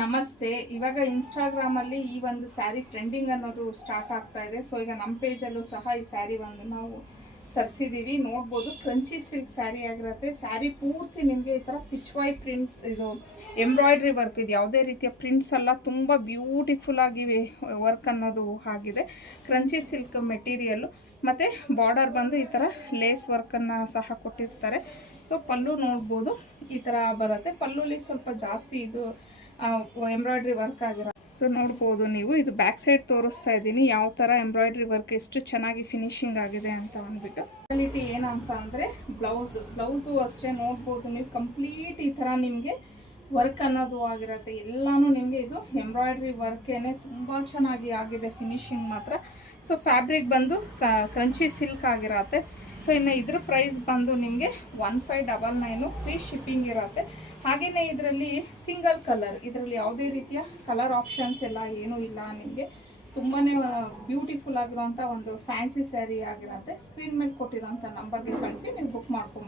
ನಮಸ್ತೆ. ಇವಾಗ ಇನ್ಸ್ಟಾಗ್ರಾಮಲ್ಲಿ ಈ ಒಂದು ಸ್ಯಾರಿ ಟ್ರೆಂಡಿಂಗ್ ಅನ್ನೋದು ಸ್ಟಾರ್ಟ್ ಆಗ್ತಾ ಇದೆ. ಸೊ ಈಗ ನಮ್ಮ ಪೇಜಲ್ಲೂ ಸಹ ಈ ಸ್ಯಾರಿ ಒಂದು ನಾವು ತರಿಸಿದ್ದೀವಿ. ನೋಡ್ಬೋದು ಕ್ರಂಚಿ ಸಿಲ್ಕ್ ಸ್ಯಾರಿ ಆಗಿರುತ್ತೆ. ಸ್ಯಾರಿ ಪೂರ್ತಿ ನಿಮಗೆ ಈ ಥರ ಪಿಚ್ ವೈ ಪ್ರಿಂಟ್ಸ್, ಇದು ಎಂಬ್ರಾಯ್ಡ್ರಿ ವರ್ಕ್, ಇದು ಯಾವುದೇ ರೀತಿಯ ಪ್ರಿಂಟ್ಸ್ ಅಲ್ಲ, ತುಂಬ ಬ್ಯೂಟಿಫುಲ್ ಆಗಿ ವರ್ಕ್ ಅನ್ನೋದು ಆಗಿದೆ. ಕ್ರಂಚಿ ಸಿಲ್ಕ್ ಮೆಟೀರಿಯಲ್ಲು ಮತ್ತು ಬಾರ್ಡರ್ ಬಂದು ಈ ಥರ ಲೇಸ್ ವರ್ಕನ್ನು ಸಹ ಕೊಟ್ಟಿರ್ತಾರೆ. ಸೊ ಪಲ್ಲು ನೋಡ್ಬೋದು ಈ ಥರ ಬರುತ್ತೆ. ಪಲ್ಲುಲಿ ಸ್ವಲ್ಪ ಜಾಸ್ತಿ ಇದು ಎಂಬ್ರಾಯ್ಡ್ರಿ ವರ್ಕ್ ಆಗಿರೋ. ಸೊ ನೋಡ್ಬೋದು ನೀವು, ಇದು ಬ್ಯಾಕ್ ಸೈಡ್ ತೋರಿಸ್ತಾ ಇದ್ದೀನಿ ಯಾವ ಥರ ಎಂಬ್ರಾಯ್ಡ್ರಿ ವರ್ಕ್ ಎಷ್ಟು ಚೆನ್ನಾಗಿ ಫಿನಿಶಿಂಗ್ ಆಗಿದೆ ಅಂತ ಅಂದ್ಬಿಟ್ಟು. ಕ್ವಾಲಿಟಿ ಏನಂತ ಅಂದರೆ ಬ್ಲೌಸು ಅಷ್ಟೇ ನೋಡ್ಬೋದು ನೀವು, ಕಂಪ್ಲೀಟ್ ಈ ಥರ ನಿಮಗೆ ವರ್ಕ್ ಅನ್ನೋದು ಆಗಿರುತ್ತೆ. ಎಲ್ಲನೂ ನಿಮಗೆ ಇದು ಎಂಬ್ರಾಯ್ಡ್ರಿ ವರ್ಕೇನೆ, ತುಂಬ ಚೆನ್ನಾಗಿ ಆಗಿದೆ ಫಿನಿಶಿಂಗ್ ಮಾತ್ರ. ಸೊ ಫ್ಯಾಬ್ರಿಕ್ ಬಂದು ಕ್ರಂಚಿ ಸಿಲ್ಕ್ ಆಗಿರತ್ತೆ. ಸೊ ಇನ್ನು ಇದ್ರ ಪ್ರೈಸ್ ಬಂದು ನಿಮಗೆ 1599, ಫ್ರೀ ಶಿಪ್ಪಿಂಗ್ ಇರುತ್ತೆ. ಹಾಗೆಯೇ ಇದರಲ್ಲಿ ಸಿಂಗಲ್ ಕಲರ್, ಇದರಲ್ಲಿ ಯಾವುದೇ ರೀತಿಯ ಕಲರ್ ಆಪ್ಷನ್ಸ್ ಎಲ್ಲ ಏನೂ ಇಲ್ಲ. ನಿಮಗೆ ತುಂಬಾ ಬ್ಯೂಟಿಫುಲ್ ಆಗಿರುವಂಥ ಒಂದು ಫ್ಯಾನ್ಸಿ ಸ್ಯಾರಿ ಆಗಿರುತ್ತೆ. ಸ್ಕ್ರೀನ್ ಮೇಲೆ ಕೊಟ್ಟಿರೋಂಥ ನಂಬರ್ಗೆ ಕಳಿಸಿ ನೀವು ಬುಕ್ ಮಾಡ್ಕೊಂಡು